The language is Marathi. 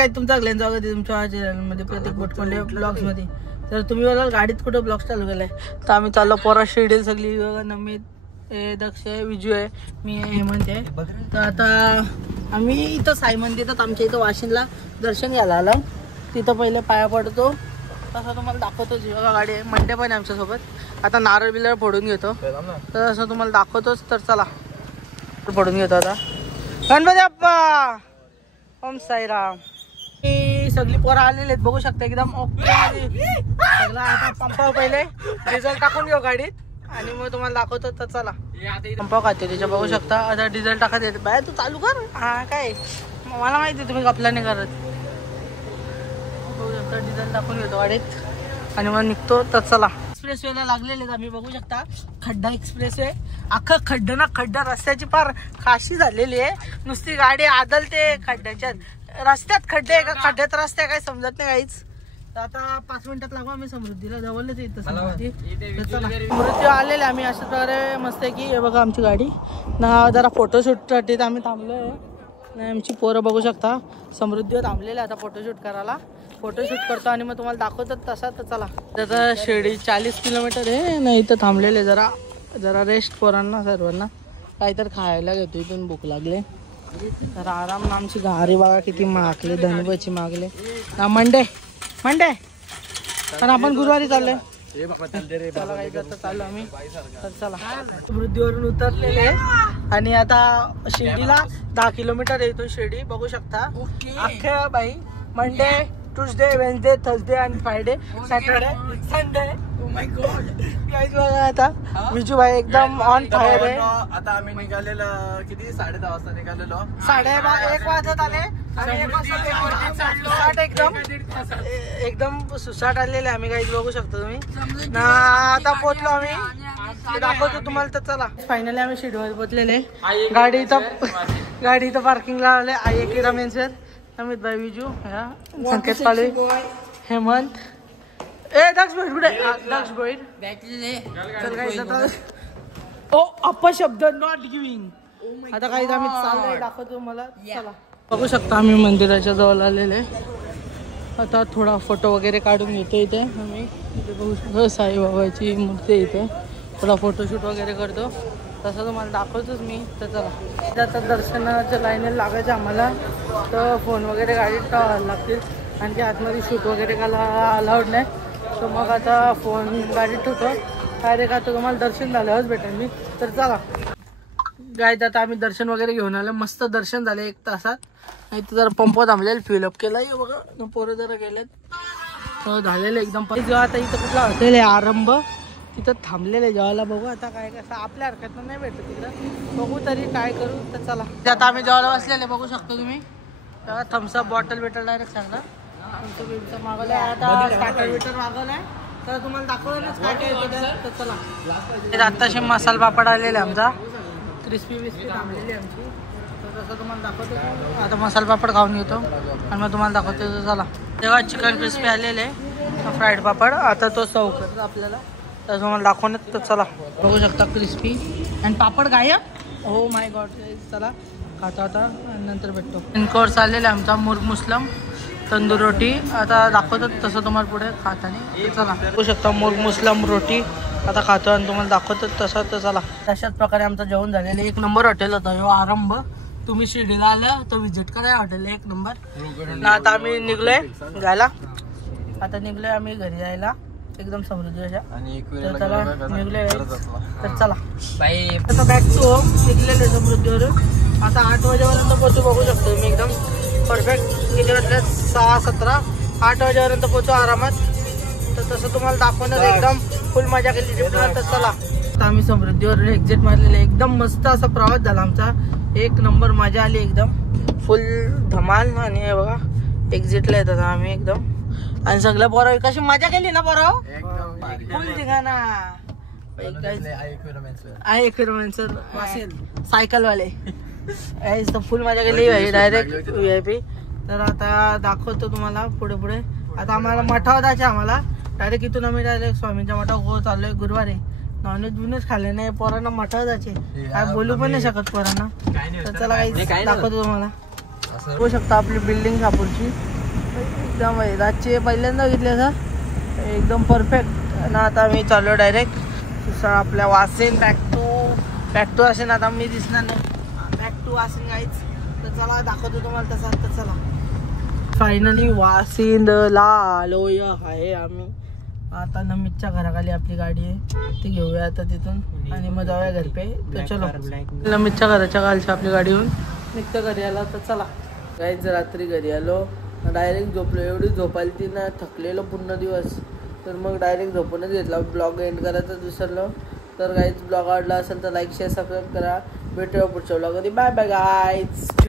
काय तुमचा ग्लेन स्वागत आहे तुमच्या चॅनलमध्ये प्रतीक मोटकोंडे ब्लॉग्स मध्ये. तर तुम्ही मला गाडीत कुठं ब्लॉग चालू केलाय तर आम्ही चाललो पोरा शेड्यूल सगळी नमित दक्ष आहे, विजू आहे, मी आहे, हेमंत आहे. तर आता आम्ही इथं साई मंदिरात आमच्या इथं वाशिंदला दर्शन घ्यायला आलो. तिथं पहिले पाया पडतो तसं तुम्हाला दाखवतो. बघा गाडी आहे, मंडे पण आहे आमच्यासोबत. आता नारळ बिरळ फोडून घेतो तर असं तुम्हाला दाखवतोच. तर चला फोडून घेतो आता. गणपती बाप्पा ओम साईराम. सगळी पोरं आलेली आहेत बघू शकता एकदम ओके. सगळं आता पंपावर पहिले डिझेल टाकून घेऊ गाडीत आणि मग तुम्हाला दाखवतो. तर चला पंपावर खाते त्याच्या बघू शकता. आता डिझेल टाकत येते बाय तू चालू कर. हा काय मला माहिती तुम्ही गपला नाही करत. बघू शकता डिझेल टाकून घेतो गाडीत आणि मग निघतो. तर चला एक्सप्रेस वेला लागलेले आम्ही बघू शकता. खड्डा एक्सप्रेस वे अख्खा खड्डा ना खड्डा. रस्त्याची फार खाशी झालेली आहे. नुसती गाडी आदलते खड्ड्याच्यात. रस्त्यात खड्डे का खड्ड्यात रस्ते काय समजत नाही काहीच. तर आता 5 मिनिटात लागू आम्ही समृद्धीला जवळच येतं. समृद्धी आलेले आम्ही अशा प्रकारे मस्त आहे की हे बघा आमची गाडी ना. जरा फोटोशूटसाठी आम्ही थांबलोय. आमची पोरं बघू शकता समृद्धीवर थांबलेले आता फोटोशूट करायला. फोटोशूट करतो आणि मग तुम्हाला दाखवतो तसा. तर चला आता शिर्डी 40 किलोमीटर आहे ना. इथं थांबलेले जरा रेस्ट पोरांना सर्वांना काहीतरी खायला घेतो. इथून भूक लागले तर आराम ना. आमची गाडी बघा किती मागले धनुबाची मागले ना. मंडे पण आपण गुरुवारी चाललोय. चला काही जाता चाललो आम्ही. तर चला समृद्धीवरून उतरलेले आणि आता शिर्डीला 10 किलोमीटर येतो. शिर्डी बघू शकता अख्ख्या बाई. मंडे ट्यूसडे वेन्सडे थर्सडे आणि फ्रायडे सॅटरडे संडे. बघा आता विजू भाई एकदम ऑन फायर आहे. आता आम्ही निघालेलो किती 10:30 वाजता निघालेलो. 1:30 वाजत आले आणि एकदम सुसाट आलेले आम्ही काही बघू शकतो तुम्ही ना. आता पोहोचलो आम्ही दाखवतो तुम्हाला. तर चला फायनली आम्ही शिर्डीवर पोहोचलेले. गाडी इथं पार्किंगला आले. आई किरा मेन्सर अमित भाई विजू संकेत पाळे हेमंत दक्ष भोईर कुठे. दक्ष भोईर ओ अपशब्द नॉट गिविंग. आता काही आम्ही चाललोय दाखवतो मला. चला बघू शकता आम्ही मंदिराच्या जवळ आलेले. आता थोडा फोटो वगैरे काढून घेतो इथे आम्ही. इथे बघू शकतो साईबाबाची मूर्ती इथे. थोडा फोटोशूट वगैरे करतो तसं तुम्हाला दाखवतोच मी. तर चला आता दर्शनाच्या लाईनीला लागायचं आम्हाला. तर फोन वगैरे गाडीत ठेवायला लागतील आणि ते आतमध्ये शूट वगैरे करायला अलाउड नाही. तर मग आता फोन गाडीत ठेवतो डायरेक्ट. आता तुम्हाला दर्शन झाल्यावरच भेटेल मी. तर चला गाईत आता आम्ही दर्शन वगैरे घेऊन आलो. मस्त दर्शन झाले 1 तासात. इथं जरा पंप थांबलेलं फिलअप केला बघा. पोरं जरा गेलेत झालेलं एकदम. आता इथं कुठला हॉटेल आहे आरंभ तिथं थांबलेले जेवायला. बघू आता काय कसं आपल्या हरकत नाही भेटत तिकडं. बघू तरी काय करू. तर चला आता आम्ही जेवायला बसलेले बघू शकतो तुम्ही. थम्सअप बॉटल बिटल डायरेक्ट सांगा मागवलं. आता स्टार्टर बिटर मागवलं आहे तर तुम्हाला दाखवलंच काय काय येतं. तर चला आत्ताशे मसाला पापड आलेले आमचा. क्रिस्पी बिस्पी थांबलेली आमची. तर तसं तुम्हाला दाखवतो. आता मसाला पापड खाऊन घेतो आणि मग तुम्हाला दाखवतो. तर चला तेव्हा चिकन क्रिस्पी आलेले फ्राईड पापड. आता तो सर्व करतो आपल्याला तर तुम्हाला दाखवण्यात. तर चला बघू शकता क्रिस्पी आणि पापड गायब. हो माय गॉड. चला खाता आता आणि नंतर भेटतो. इनकोर्स आलेला आमचा मुर्ग मुस्लम तंदूर रोटी. आता दाखवतो तसं तुम्हाला पुढे खाताना. चला बघू शकता मुर्ग मुस्लम रोटी आता खातो आणि तुम्हाला दाखवतो तसं. तर चला तशाच प्रकारे आमचं जेवण झालेलं. 1 नंबर हॉटेल होतं हो आरंभ. तुम्ही शिर्डीला आलं तर व्हिजिट करा हॉटेल 1 नंबर. आता आम्ही निघलोय जायला. आता निघलोय आम्ही घरी जायला एकदम समृद्धीच्या. चला निघले. तर चला आता बॅक टू होम निघलेले समृद्धीवरून. आता 8 वाजेपर्यंत पोहोचू. बघू शकतो मी एकदम परफेक्ट. किती वाजले 6:17. 8 वाजेपर्यंत पोहोचू आरामात. तर तसं तुम्हाला दाखवणार एकदम फुल मजा केली ट्रिपला. तर चला आता आम्ही समृद्धीवर एक्झिट मारलेले. एकदम मस्त असा प्रवास झाला आमचा. 1 नंबर मजा आली एकदम फुल धमाल. आणि हे बघा एक्झिटला येतात आम्ही एकदम. आणि सगळं पोरं कशी मजा केली ना पोरं फुल ठिकाणा. सायकल वाले फुल मजा केली डायरेक्ट VIP. तर आता दाखवतो तुम्हाला पुढे पुढे. आता आम्हाला मठावर जायचं. आम्हाला डायरेक्ट इथून आम्ही डायरेक्ट स्वामींच्या मठावर चाललोय. गुरुवारी नॉनव्हेज बिनवेज खाल्ले नाही. पोरांना मठावर जायचे काय बोलू पण नाही शकत पोरांना. तर चला काही दाखवतो तुम्हाला. बघू शकता आपली बिल्डिंग शापूरची. एकदम रातचे पहिल्यांदा घेतले असं एकदम परफेक्ट. आणि आता मी चाललो डायरेक्ट दुसरं आपल्या वासिन बॅक टू वासिन. आता मी दिसणार नाही, बॅक टू वासिन गाईच. तर चला दाखवतो तुम्हाला तसा. तर चला फायनली वासिंदला आलोय आहे आम्ही. आता नमितच्या घराखाली आपली गाडी आहे, ती घेऊया आता तिथून आणि मग जाऊया घर पे. तर चलो नमितच्या घराच्या खालची आपली गाडी येऊन निघतं घरी आला. तर चला गाईच रात्री घरी आलो, डायरेक्ट झोपलो. एवढी झोपायला ती ना, थकलेलो पूर्ण दिवस. तर मग डायरेक्ट झोपूनच घेतला. ब्लॉग एंड करायचं विसरलो. तर गाईज ब्लॉग आवडला असेल तर लाईक शेअर सबस्क्राईब करा. भेटूया पुढच्या ब्लॉगमध्ये. Bye bye guys.